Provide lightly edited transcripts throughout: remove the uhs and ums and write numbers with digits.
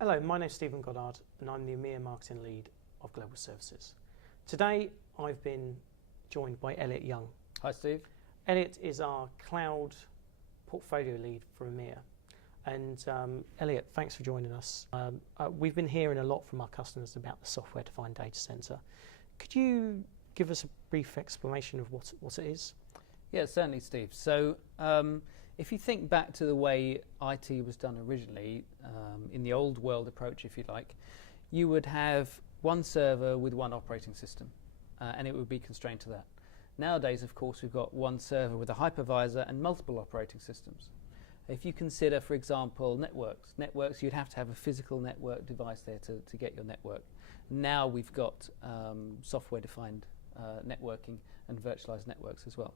Hello, my name is Stephen Goddard and I'm the EMEA Marketing Lead of Global Services. Today I've been joined by Elliot Young. Hi Steve. Elliot is our Cloud Portfolio Lead for EMEA. And Elliot, thanks for joining us. We've been hearing a lot from our customers about the software-defined data center. Could you give us a brief explanation of what it is? Yeah, certainly Steve. So if you think back to the way IT was done originally, in the old world approach if you like, you would have one server with one operating system and it would be constrained to that. Nowadays, of course, we've got one server with a hypervisor and multiple operating systems. If you consider, for example, networks, you'd have to have a physical network device there to get your network. Now we've got software-defined networking and virtualized networks as well.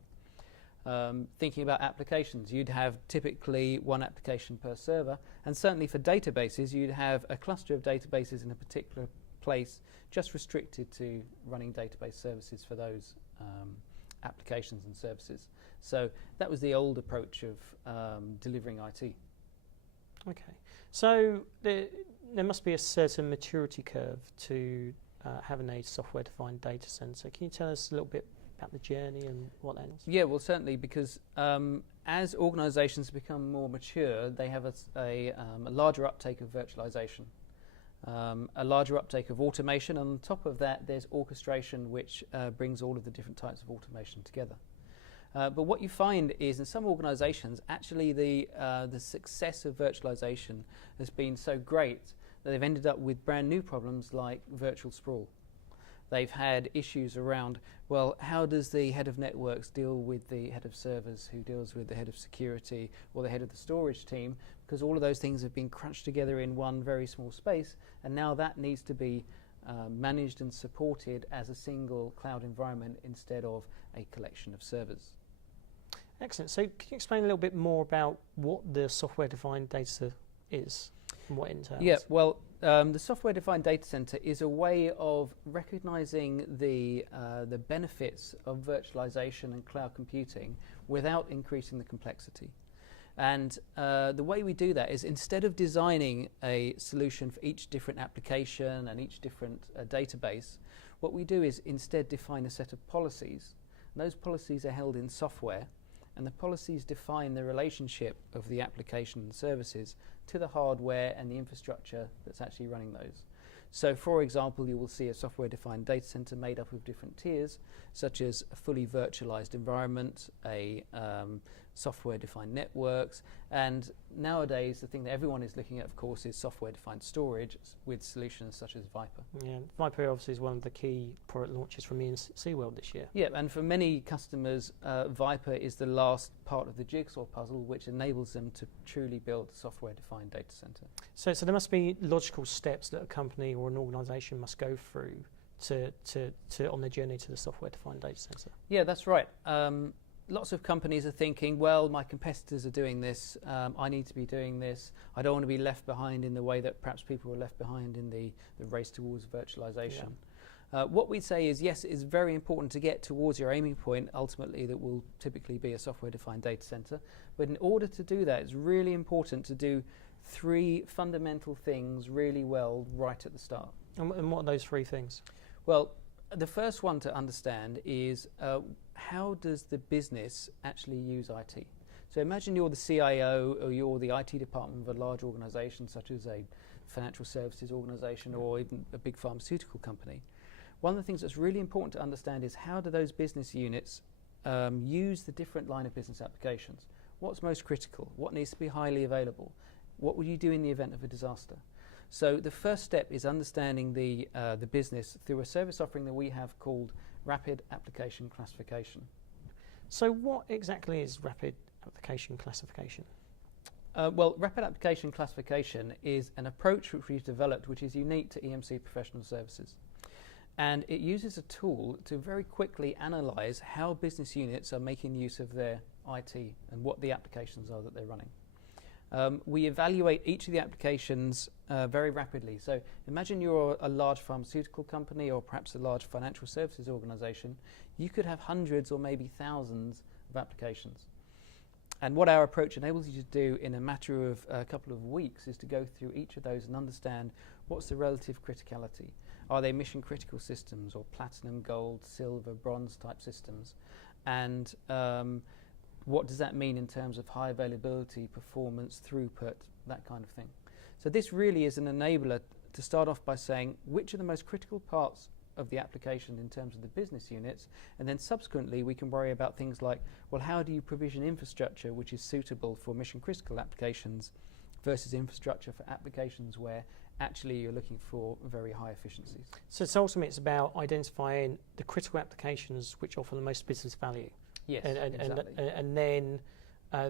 Thinking about applications, you'd have typically one application per server, and certainly for databases, you'd have a cluster of databases in a particular place just restricted to running database services for those applications and services. So that was the old approach of delivering IT. Okay, so there must be a certain maturity curve to having a software-defined data center. Can you tell us a little bit about the journey and what that is? Yeah, well, certainly, because as organizations become more mature, they have a larger uptake of virtualization, a larger uptake of automation, and on top of that, there's orchestration, which brings all of the different types of automation together. But what you find is in some organizations, actually the success of virtualization has been so great that they've ended up with brand new problems like virtual sprawl. They've had issues around, well, how does the head of networks deal with the head of servers, who deals with the head of security or the head of the storage team, because all of those things have been crunched together in one very small space, and now that needs to be managed and supported as a single cloud environment instead of a collection of servers. Excellent. So can you explain a little bit more about what the software-defined data is and what it entails? Yeah, well, the software-defined data center is a way of recognizing the benefits of virtualization and cloud computing without increasing the complexity. And the way we do that is, instead of designing a solution for each different application and each different database, what we do is instead define a set of policies. And those policies are held in software, and the policies define the relationship of the application and services to the hardware and the infrastructure that's actually running those. So, for example, you will see a software-defined data center made up of different tiers, such as a fully virtualized environment, a software-defined networks, and nowadays the thing that everyone is looking at, of course, is software-defined storage with solutions such as Viper. Yeah, Viper obviously is one of the key product launches from EMC World this year. Yeah, and for many customers, Viper is the last part of the jigsaw puzzle, which enables them to truly build a software-defined data center. So there must be logical steps that a company or an organization must go through to on their journey to the software-defined data center. Yeah, that's right. Lots of companies are thinking, well, my competitors are doing this, I need to be doing this, I don't want to be left behind in the way that perhaps people were left behind in the race towards virtualization. Yeah. What we say is, yes, it's very important to get towards your aiming point, ultimately that will typically be a software-defined data center, but in order to do that, it's really important to do three fundamental things really well right at the start. And what are those three things? Well, the first one to understand is how does the business actually use IT? So imagine you're the CIO or you're the IT department of a large organization such as a financial services organization or even a big pharmaceutical company. One of the things that's really important to understand is how do those business units use the different line of business applications? What's most critical? What needs to be highly available? What would you do in the event of a disaster? So the first step is understanding the business through a service offering that we have called Rapid Application Classification. So what exactly is Rapid Application Classification? Well, Rapid Application Classification is an approach which we've developed which is unique to EMC Professional Services. And it uses a tool to very quickly analyze how business units are making use of their IT and what the applications are that they're running. We evaluate each of the applications very rapidly. So imagine you're a large pharmaceutical company or perhaps a large financial services organization. You could have hundreds or maybe thousands of applications. And what our approach enables you to do in a matter of a couple of weeks is to go through each of those and understand what's the relative criticality. Are they mission critical systems or platinum, gold, silver, bronze type systems? And what does that mean in terms of high availability, performance, throughput, that kind of thing. So this really is an enabler to start off by saying which are the most critical parts of the application in terms of the business units, and then subsequently we can worry about things like, well, how do you provision infrastructure which is suitable for mission critical applications versus infrastructure for applications where actually you're looking for very high efficiencies. So it's ultimately it's about identifying the critical applications which offer the most business value. Yes, exactly. And then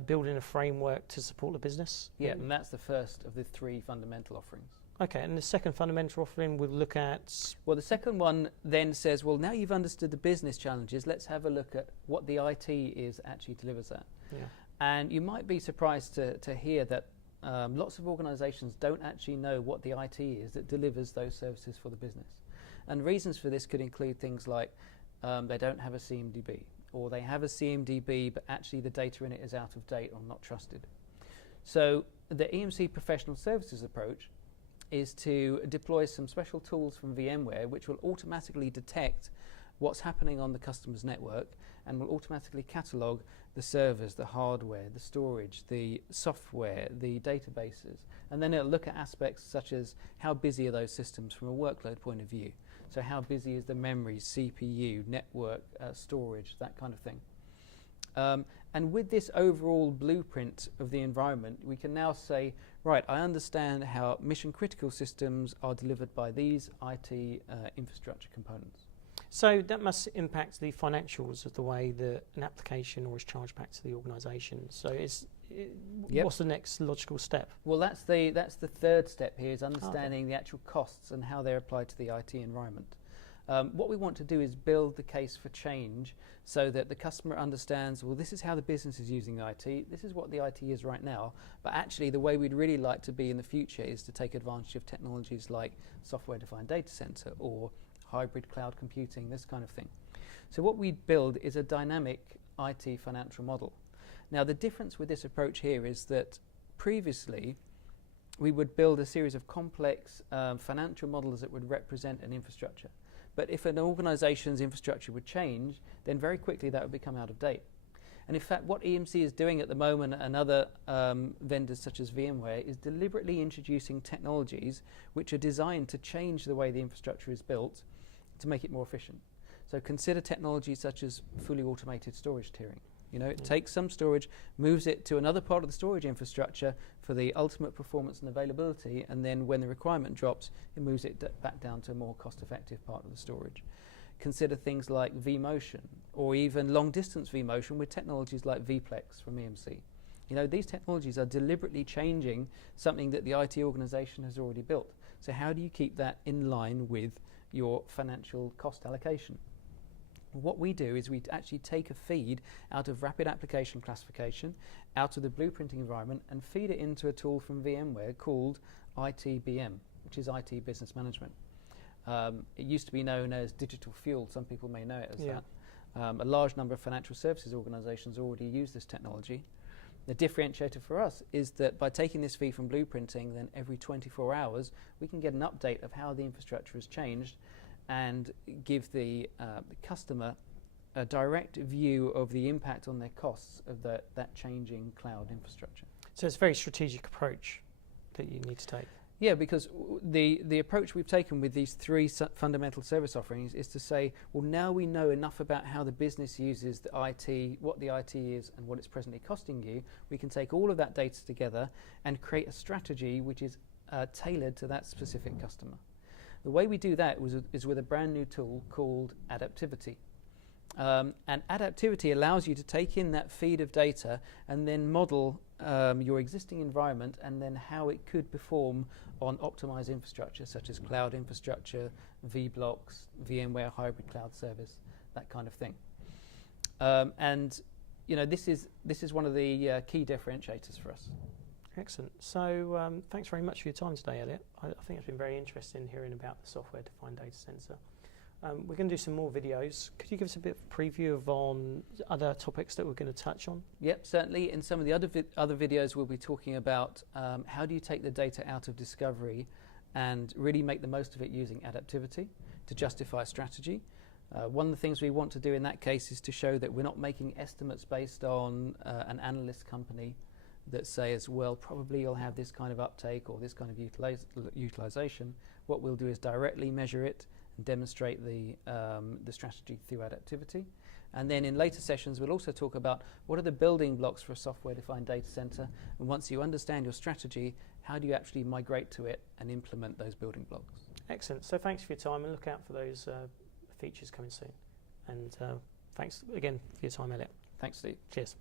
building a framework to support the business. Yeah, and that's the first of the three fundamental offerings. Okay, and the second fundamental offering we'll look at... Well, the second one then says, well, now you've understood the business challenges, let's have a look at what the IT is actually delivers at. Yeah. And you might be surprised to hear that lots of organisations don't actually know what the IT is that delivers those services for the business. And reasons for this could include things like they don't have a CMDB, or they have a CMDB but actually the data in it is out of date or not trusted. So the EMC professional services approach is to deploy some special tools from VMware which will automatically detect what's happening on the customer's network and will automatically catalogue the servers, the hardware, the storage, the software, the databases, and then it'll look at aspects such as how busy are those systems from a workload point of view. So how busy is the memory, CPU, network, storage, that kind of thing. And with this overall blueprint of the environment, we can now say, right, I understand how mission critical systems are delivered by these IT infrastructure components. So that must impact the financials of the way that an application or is charged back to the organisation. So what's the next logical step? Well, that's the third step here, is understanding the actual costs and how they're applied to the IT environment. What we want to do is build the case for change so that the customer understands, well, this is how the business is using IT, this is what the IT is right now, but actually the way we'd really like to be in the future is to take advantage of technologies like software-defined data center or hybrid cloud computing, this kind of thing. So what we build is a dynamic IT financial model. Now the difference with this approach here is that previously we would build a series of complex financial models that would represent an infrastructure. But if an organization's infrastructure would change, then very quickly that would become out of date. And in fact, what EMC is doing at the moment, and other vendors such as VMware, is deliberately introducing technologies which are designed to change the way the infrastructure is built to make it more efficient. So consider technologies such as fully automated storage tiering. You know, it takes some storage, moves it to another part of the storage infrastructure for the ultimate performance and availability, and then when the requirement drops, it moves it back down to a more cost-effective part of the storage. Consider things like vMotion, or even long-distance vMotion with technologies like vPlex from EMC. You know, these technologies are deliberately changing something that the IT organization has already built. So how do you keep that in line with your financial cost allocation? What we do is we actually take a feed out of rapid application classification, out of the blueprinting environment, and feed it into a tool from VMware called ITBM, which is IT Business Management. It used to be known as Digital Fuel. Some people may know it as that. A large number of financial services organizations already use this technology. The differentiator for us is that by taking this feed from blueprinting, then every 24 hours, we can get an update of how the infrastructure has changed and give the customer a direct view of the impact on their costs of that changing cloud infrastructure. So it's a very strategic approach that you need to take. Yeah, because the approach we've taken with these three fundamental service offerings is to say, well, now we know enough about how the business uses the IT, what the IT is and what it's presently costing you. We can take all of that data together and create a strategy which is tailored to that specific customer. The way we do that is with a brand new tool called Adaptivity. And Adaptivity allows you to take in that feed of data and then model your existing environment and then how it could perform on optimized infrastructure such as cloud infrastructure, vBlocks, VMware Hybrid Cloud Service, that kind of thing. And you know, this is one of the key differentiators for us. Excellent. So thanks very much for your time today, Elliot. I think it's been very interesting hearing about the software-defined data center. We're going to do some more videos. Could you give us a bit of preview of on other topics that we're going to touch on? Yep, certainly. In some of the other videos, we'll be talking about how do you take the data out of discovery and really make the most of it using adaptivity to justify a strategy. One of the things we want to do in that case is to show that we're not making estimates based on an analyst company that says, well, probably you'll have this kind of uptake or this kind of utilization. What we'll do is directly measure it and demonstrate the strategy through adaptivity. And then in later sessions, we'll also talk about what are the building blocks for a software-defined data center. And once you understand your strategy, how do you actually migrate to it and implement those building blocks? Excellent. So thanks for your time, and look out for those features coming soon. And thanks again for your time, Elliot. Thanks, Steve. Cheers.